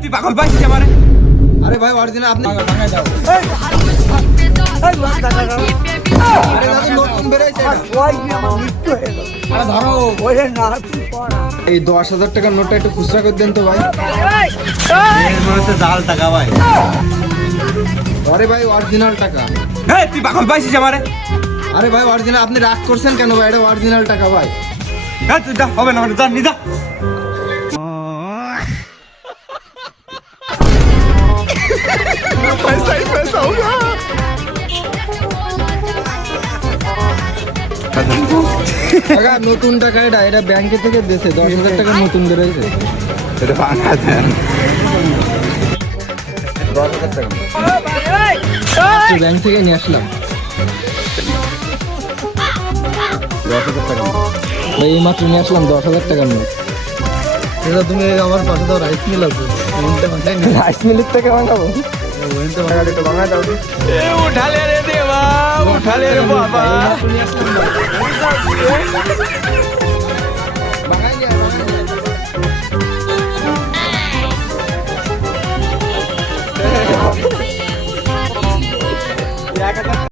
তুই পাগল পাইছিস আমারে? আরে ভাই অরিজিনাল আপনি আরে দাদু নতুন বেরোইছে এটা। আরে ধরো এই 10,000 টাকার নোটটা একটু খুচরা করে দেন তো ভাই। জাল টাকা ভাই। আরে ভাই অরিজিনাল টাকা। এই তুই পাগল পাইছিস আমারে? আরে ভাই অরিজিনাল আপনি রাগ করছেন কেন ভাই? এটা অরিজিনাল টাকা ভাই। এই তুই যা, হবে না, যা নি যা। টাকা নতুন টাকা এটা এটা ব্যাংকে থেকে দিয়েছে 10,000 টাকা নতুন বেরোইছে। এটা পাঙ্গা দেন। 10,000 টাকা ব্যাংক থেকে নিয়ে আসলাম। 10,000 টাকা ভাই এই মাত্র নিয়ে আসলাম 10,000 টাকার নোট। এটা তুমি আমার পাশে দাও রাইস মিল আছে রাইস মিলের থেকে বানাবো একটু বানাই দাও। উঠালে রে দেবা, উঠালে রে বাবা।